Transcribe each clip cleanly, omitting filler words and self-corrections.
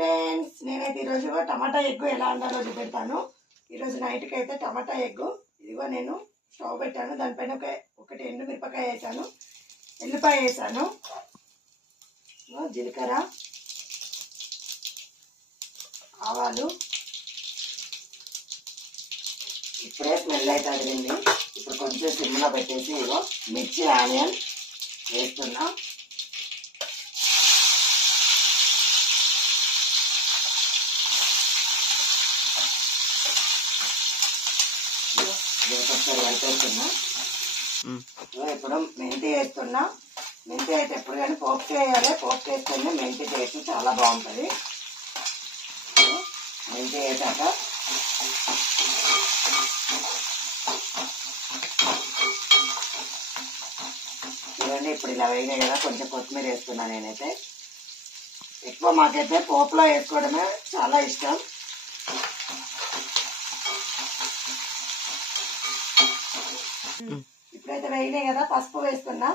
Friends, నేనైతే ఈరోజు tomato egg ఎలా వండాలో చూపెడతాను. ఈరోజు నైట్కి అయితే టమాటా ఎగ్ ఇదిగో నేను స్టవ్ పెట్టాను. దానిపైన ఒకటి ఎండు మిరపకాయ వేసాను, ఎల్లిపాయ వేసాను, జీలకర్ర, ఆవాలు. ఇప్పుడే స్మెల్ అయితే అదిరింది. ఇప్పుడు కొంచెం సిమ్లో పెట్టేసి ఇదిగో మిర్చి, ఆనియన్ వేస్తున్నా. కలిపేస్తున్నా. ఇప్పుడు మెంతి వేస్తున్నా. మెంతి అయితే ఎప్పుడు కానీ పోపు వేయాలి. పోపు వేస్తేనే మెంతి టేస్ట్ చాలా బాగుంటుంది. మెంతి వేసాక చూడండి, ఇప్పుడు ఇలా వేయినాయి కదా, కొంచెం కొత్తిమీర వేస్తున్నా. నేనైతే ఎక్కువ మాకైతే పోపులో వేసుకోవడమే చాలా ఇష్టం. ఇప్పుడైతే వేయినాయి కదా, పసుపు వేస్తున్నా.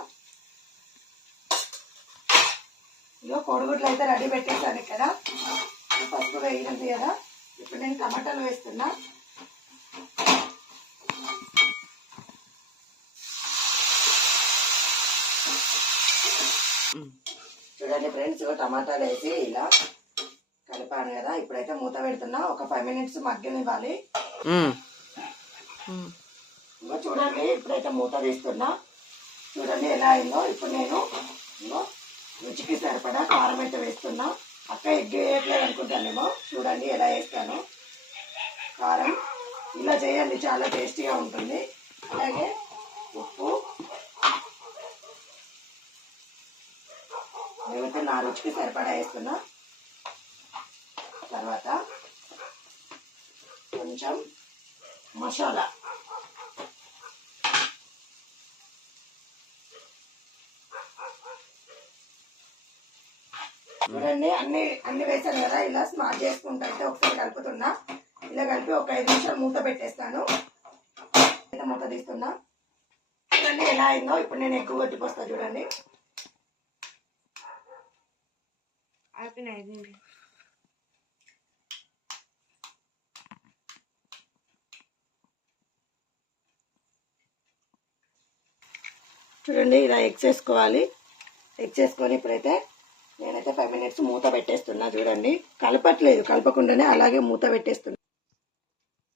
ఇదిగో కోడిగుడ్లు అయితే రెడీ పెట్టేసాను ఇక్కడ. పసుపు వేయింది కదా, ఇప్పుడు నేను టమాటాలు వేస్తున్నా. చూడండి ఫ్రెండ్స్, టమాటాలు వేసి ఇలా కలిపాను కదా. ఇప్పుడైతే మూత పెడుతున్నా. ఒక 5 minutes మగ్గనివ్వాలి. చూడండి, ఇప్పుడైతే మూత తీస్తున్నా. చూడండి ఎలా అయిందో. ఇప్పుడు నేను రుచికి సరిపడా కారం అయితే వేస్తున్నా. అక్క ఎగ్ వేయట్లేదు అనుకుంటానేమో. చూడండి ఎలా వేస్తాను. కారం ఇలా చేయండి, చాలా టేస్టీగా ఉంటుంది. అలాగే ఉప్పు. నేనైతే నా రుచికి సరిపడా వేస్తున్నా. తర్వాత కొంచెం మసాలా. చూడండి, అన్ని వేసాను కదా. ఇలా స్మాష్ చేసుకుంటే ఒకసారి కలుపుతున్నా. ఇలా కలిపి ఒక 5 నిమిషాలు మూత పెట్టేస్తాను. మూత తీస్తున్నా. చూడండి ఎలా అయిందో. ఇప్పుడు నేను ఎక్కువ కొట్టిపోస్తా. చూడండి చూడండి ఇలా ఎగ్స్ వేసుకోవాలి. ఎగ్స్ వేసుకొని ఇప్పుడైతే నేనైతే 5 minutes మూత పెట్టేస్తున్నా. చూడండి, కలపట్లేదు, కలపకుండానే అలాగే మూత పెట్టేస్తున్నా.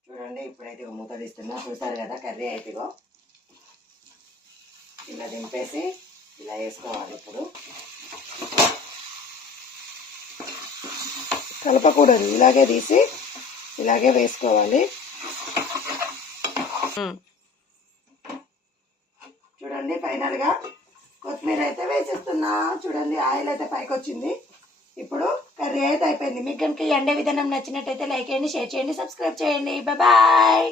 చూడండి, ఇప్పుడైతే మూత తీస్తున్నా. చూసారు కదా, కర్రీ అయితే ఇలా దింపేసి ఇలా వేసుకోవాలి. ఇప్పుడు కలపకూడదు, ఇలాగే తీసి ఇలాగే వేసుకోవాలి. చూడండి, ఫైనల్ గా కొత్తిమీర అయితే వేసేస్తున్నా. చూడండి, ఆయిల్ అయితే పైకి వచ్చింది. ఇప్పుడు కర్రీ అయితే అయిపోయింది. మీకు కనుక ఈ వండే విధానం నచ్చినట్టయితే లైక్ చేయండి, షేర్ చేయండి, సబ్స్క్రైబ్ చేయండి. బాయ్.